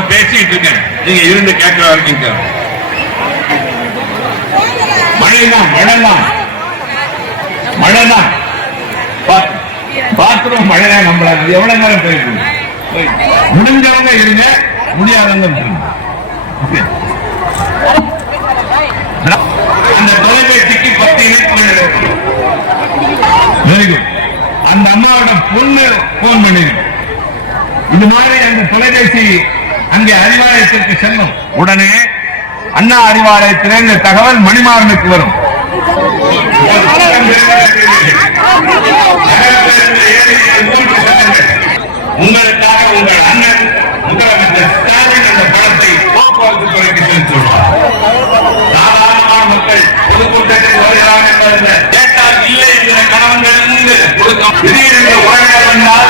நான் பேசிட்டு இருக்கேன், நீங்க இருந்து கேட்கிற வரைக்கும் கேட்க. மழைதான் பாத்ரூம் மழைதான் நம்பளாது. எவ்வளவு நேரம் போயிருக்கு? முடிஞ்சவங்க இருங்க, முடியாதவங்க அந்த தொலைபேசிக்கு 10 இணைப்புகள். Very good. அந்த அம்மாவோட பொண்ணு போன் பண்ணிருக்கு. இது மாதிரி அந்த தொலைபேசி அங்கே அறிவாலயத்திற்கு செல்லும். உடனே அண்ணா அறிவாலயத்தில் இந்த தகவல் மணிமாறனுக்கு வரும். உங்களுக்காக உங்கள் அண்ணன் முதலமைச்சர் ஸ்டாலின் அந்த பணத்தை போக்குவரத்து துறைக்கு செலுத்தியுள்ளார். சாதாரணமான மக்கள் பொதுக்கூட்டத்தில் வருகிறார் என்பதை கேட்டால் இல்லை என்கிற கணவன்களிலிருந்து கொடுக்கும். திடீரென்று உறவினர் வந்தால்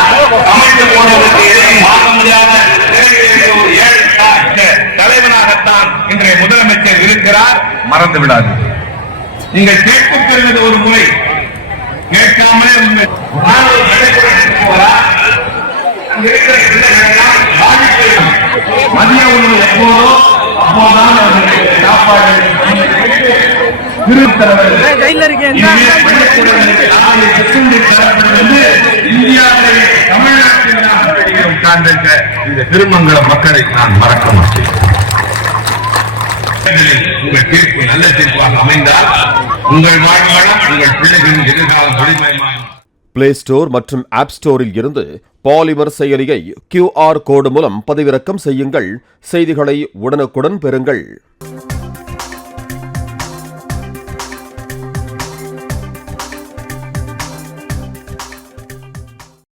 அமைத்து போடுவதற்கு எதையும் வாங்க முடியாத ஒரு ஏழை தலைவனாகத்தான் இன்றைய முதலமைச்சர் இருக்கிறார். மறந்து விடாது. நீங்கள் கேட்டுப் பெறுவது ஒரு முறை, கேட்காமலே மதிய உணவு எப்போதோ அப்போதான் சாப்பாடு இந்தியாவிலே தமிழ்நாட்டில் உட்கார்ந்திருக்க இந்த திருமங்கல மக்களை நான் மறக்க மாட்டேன். உங்கள் தீர்ப்பு நல்ல தீர்ப்பாக அமைந்தால் உங்கள் வாழ்வாளம் உங்கள் பிள்ளைகளின் எதிர்காலம் ஒளிமயமாகும். பிளே ஸ்டோர் மற்றும் ஆப் ஸ்டோரில் இருந்து பாலிமர் செயலியை QR கோடு மூலம் பதிவிறக்கம் செய்யுங்கள். செய்திகளை உடனுக்குடன் பெறுங்கள்.